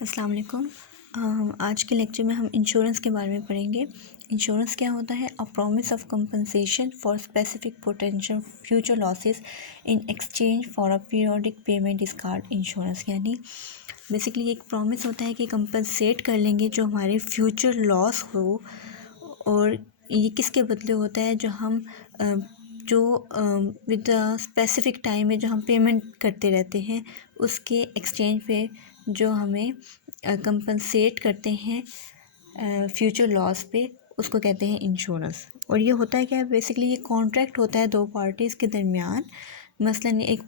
अस्सलाम वालेकुम। आज के लेक्चर में हम इंश्योरेंस के बारे में पढ़ेंगे। इंश्योरेंस क्या होता है? A promise of compensation for specific potential future losses in exchange for a periodic payment is called insurance. यानी बेसिकली एक प्रॉमिस होता है कि कंपनसेट कर लेंगे जो हमारे फ्यूचर लॉस हो, और ये किसके बदले होता है? जो हम जो विद स्पेसिफिक टाइम में जो हम पेमेंट करते रहते हैं, उसके एक्सचेंज पे जो हमें कंपनसेट करते हैं फ्यूचर लॉस पे, उसको कहते हैं इंश्योरेंस। और ये होता है क्या? बेसिकली ये कॉन्ट्रैक्ट होता है दो पार्टीज़ के दरमियान। मसलन एक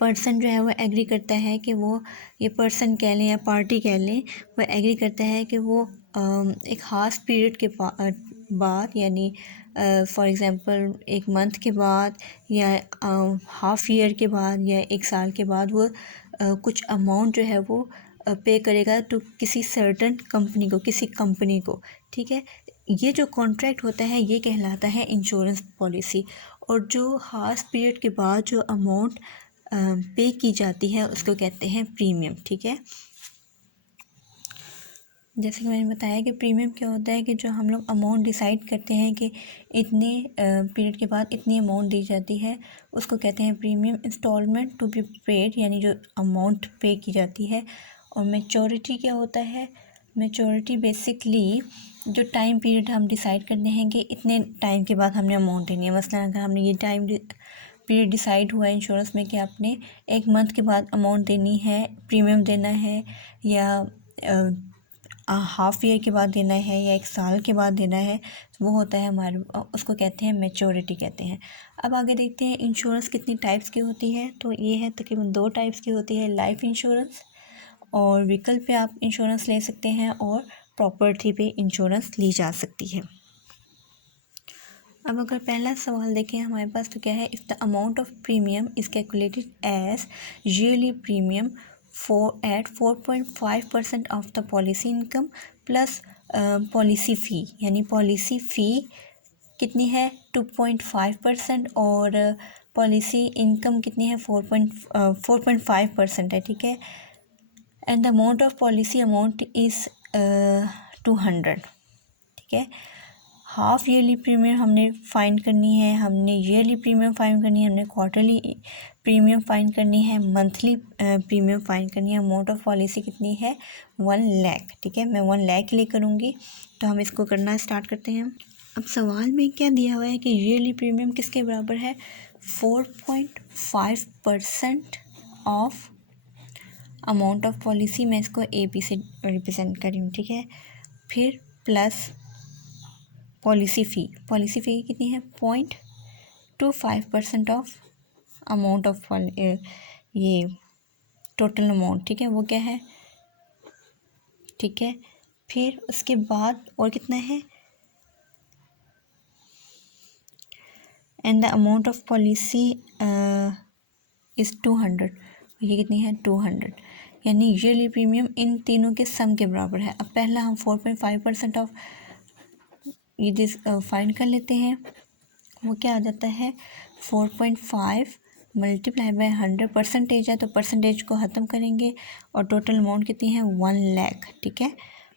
पर्सन जो है वो एग्री करता है कि वो, ये पर्सन कह लें या पार्टी कह लें, वो एग्री करता है कि वो एक ख़ास पीरियड के बाद, यानी फॉर एग्ज़ाम्पल एक मंथ के बाद या हाफ़ ईयर के बाद या एक साल के बाद वो कुछ अमाउंट जो है वो पे करेगा तो किसी सर्टन कंपनी को, किसी कंपनी को। ठीक है, ये जो कॉन्ट्रैक्ट होता है ये कहलाता है इंश्योरेंस पॉलिसी। और जो ख़ास पीरियड के बाद जो अमाउंट पे की जाती है उसको कहते हैं प्रीमियम। ठीक है, जैसे कि मैंने बताया कि प्रीमियम क्या होता है कि जो हम लोग अमाउंट डिसाइड करते हैं कि इतने पीरियड के बाद इतनी अमाउंट दी जाती है, उसको कहते हैं premium. Instalment to be paid, यानी जो अमाउंट पे की जाती है। और मैच्योरिटी क्या होता है? मैच्योरिटी बेसिकली जो टाइम पीरियड हम डिसाइड करते हैं कि इतने टाइम के बाद हमने अमाउंट देनी है। मसलन अगर हमने ये टाइम पीरियड डिसाइड हुआ है इंश्योरेंस में कि आपने एक मंथ के बाद अमाउंट देनी है, प्रीमियम देना है, या हाफ़ ईयर के बाद देना है, या एक साल के बाद देना है, तो वो होता है हमारे, उसको कहते हैं मैच्योरिटी कहते हैं। अब आगे देखते हैं इंश्योरेंस कितनी टाइप्स की होती है। तो ये है तकरीबन 2 टाइप्स की होती है, लाइफ इंश्योरेंस, और व्हीकल पे आप इंश्योरेंस ले सकते हैं, और प्रॉपर्टी पे इंश्योरेंस ली जा सकती है। अब अगर पहला सवाल देखें हमारे पास, तो क्या है? If the amount of premium is calculated as yearly premium at 4.5% of the policy income plus policy fee, यानी पॉलिसी फ़ी कितनी है? 2.5%, और पॉलिसी इनकम कितनी है? 4.5% है। ठीक है, and the amount of policy amount is 200। ठीक है, हाफ़ ईयरली प्रीमियम हमने फाइंड करनी है, हमने ईयरली प्रीमियम फाइंड करनी है, हमने क्वार्टरली प्रीमियम फाइंड करनी है, मंथली प्रीमियम फाइंड करनी है। अमाउंट ऑफ पॉलिसी कितनी है? 1 लाख। ठीक है, मैं 1 लाख के लिए करूँगी, तो हम इसको करना स्टार्ट करते हैं। अब सवाल में क्या दिया हुआ है कि ईयरली प्रीमियम किसके बराबर है? 4.5% ऑफ अमाउंट ऑफ पॉलिसी। मैं इसको AP से रिप्रेजेंट कर रही हूँ। ठीक है, फिर प्लस पॉलिसी फ़ी कितनी है? 0.25% ऑफ अमाउंट ऑफ ये टोटल अमाउंट। ठीक है, वो क्या है? ठीक है, फिर उसके बाद और कितना है? And the amount of policy is 200। ये कितनी है? 200। यानी ईयरली प्रीमियम इन तीनों के सम के बराबर है। अब पहला हम 4.5% ऑफ ये जिस फाइंड कर लेते हैं, वो क्या आ जाता है? 4.5 मल्टीप्लाई बाय 100 परसेंटेज है, तो परसेंटेज को ख़त्म करेंगे, और टोटल अमाउंट कितनी है? 1 लाख। ठीक है,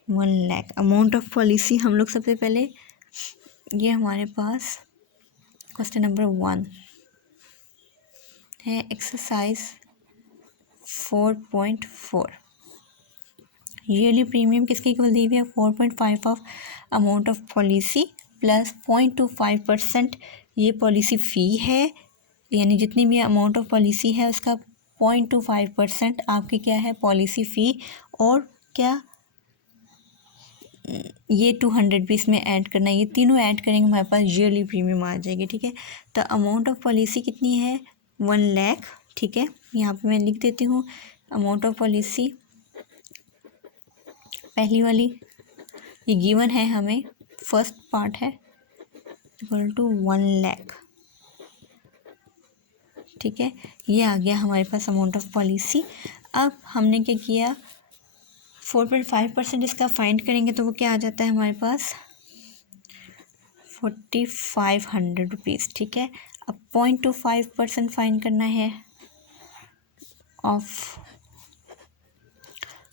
1 लाख अमाउंट ऑफ पॉलिसी। हम लोग सबसे पहले, ये हमारे पास क्वेश्चन नंबर 1 है, एक्सरसाइज 4.4। ईयरली प्रीमियम किसके इक्वल दी हुई है? 4.5 of amount of policy plus 0.25% ये पॉलिसी फ़ी है, यानी जितनी भी अमाउंट ऑफ पॉलिसी है उसका 0.25% आपकी क्या है? पॉलिसी फ़ी। और क्या ये 200 भी इसमें ऐड करना है। ये तीनों ऐड करेंगे, हमारे पास ईयरली प्रीमियम आ जाएगी। ठीक है, तो अमाउंट ऑफ पॉलिसी कितनी है? 1 लाख। ठीक है, यहाँ पे मैं लिख देती हूँ अमाउंट ऑफ पॉलिसी। पहली वाली ये गिवन है हमें, फर्स्ट पार्ट है इक्वल टू 1 लाख। ठीक है, ये आ गया हमारे पास अमाउंट ऑफ पॉलिसी। अब हमने क्या किया? 4.5% इसका फाइंड करेंगे, तो वो क्या आ जाता है हमारे पास? 4500 रुपीज़। ठीक है, अब 0.25% फाइंड करना है ऑफ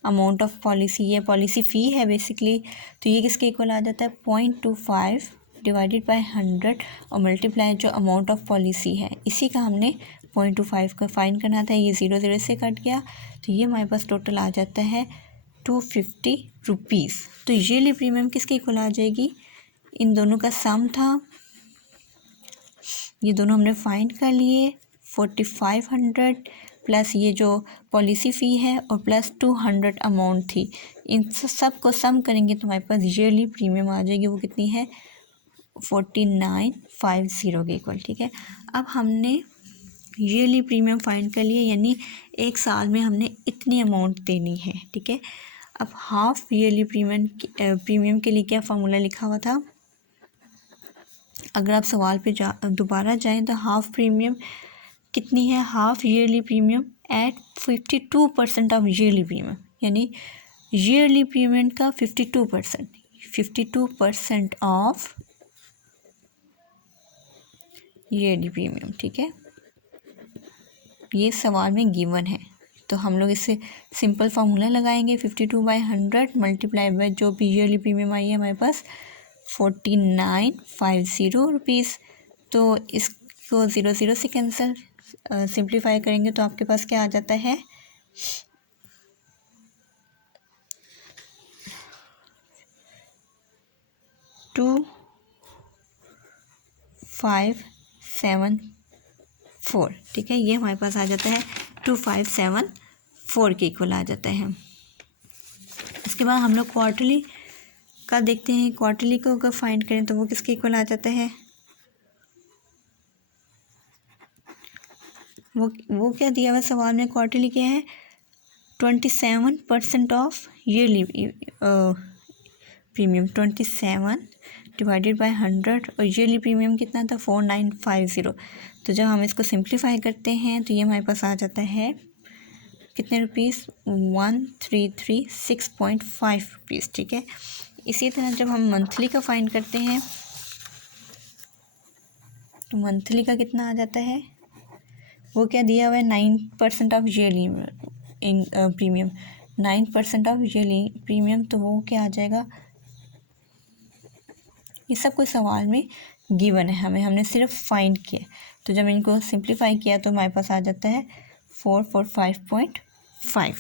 अमाउंट ऑफ पॉलिसी, ये पॉलिसी फ़ी है बेसिकली, तो ये किसके इक्वल आ जाता है 0.25 डिवाइडेड बाय 100 और मल्टीप्लाई जो अमाउंट ऑफ पॉलिसी है, इसी का हमने 0.25 का फाइन करना था। ये 0 0 से कट गया, तो ये हमारे पास टोटल आ जाता है 250 रुपीज़। तो ईयरली प्रीमियम किसके इक्वल आ जाएगी, इन दोनों का सम था, ये दोनों हमने फाइंड कर लिए, 4500 प्लस ये जो पॉलिसी फ़ी है और प्लस 200 अमाउंट थी, इन सब को सम करेंगे तो हमारे पास ईयरली प्रीमियम आ जाएगी, वो कितनी है 4950 के इक्वल। ठीक है, अब हमने ईयरली प्रीमियम फाइंड कर लिए, यानी एक साल में हमने इतनी अमाउंट देनी है। ठीक है, अब हाफ ईयरली प्रीमियम के लिए क्या फार्मूला लिखा हुआ था, अगर आप सवाल पे दोबारा जाएं तो हाफ प्रीमियम कितनी है, half yearly premium eight 52% of yearly premium, यानी ईयरली प्रीमियम का 52% ऑफ ईयरली प्रीमियम। ठीक है, ये सवाल में गिवन है, तो हम लोग इससे सिंपल फार्मूला लगाएंगे, 52/100 मल्टीप्लाई बाय जो भी ईयरली प्रीमियम आई है हमारे पास 4950 रुपीज़। तो इसको 0 0 से कैंसिल सिंप्लीफाई करेंगे तो आपके पास क्या आ जाता है 2574। ठीक है, ये हमारे पास आ जाता है 2574 के इक्वल आ जाता है। इसके बाद हम लोग क्वार्टरली का देखते हैं, क्वार्टरली को अगर फाइंड करें तो वो किसके इक्वल आ जाता है, वो क्या दिया हुआ सवाल में, क्वार्टरली क्या है 27% of yearly premium, 27 divided by 100 और ईयरली प्रीमियम कितना था 4950। तो जब हम इसको सिंप्लीफाई करते हैं तो ये हमारे पास आ जाता है कितने रुपीज़ 1336.5 रुपीज़। ठीक है, इसी तरह जब हम मंथली का फाइंड करते हैं तो मंथली का कितना आ जाता है, वो क्या दिया हुआ है 9% of yearly premium, 9% of yearly premium, तो वो क्या आ जाएगा, ये सब कोई सवाल में गिवन है, हमने सिर्फ फाइंड किया, तो जब इनको सिंप्लीफाई किया तो हमारे पास आ जाता है 445.5।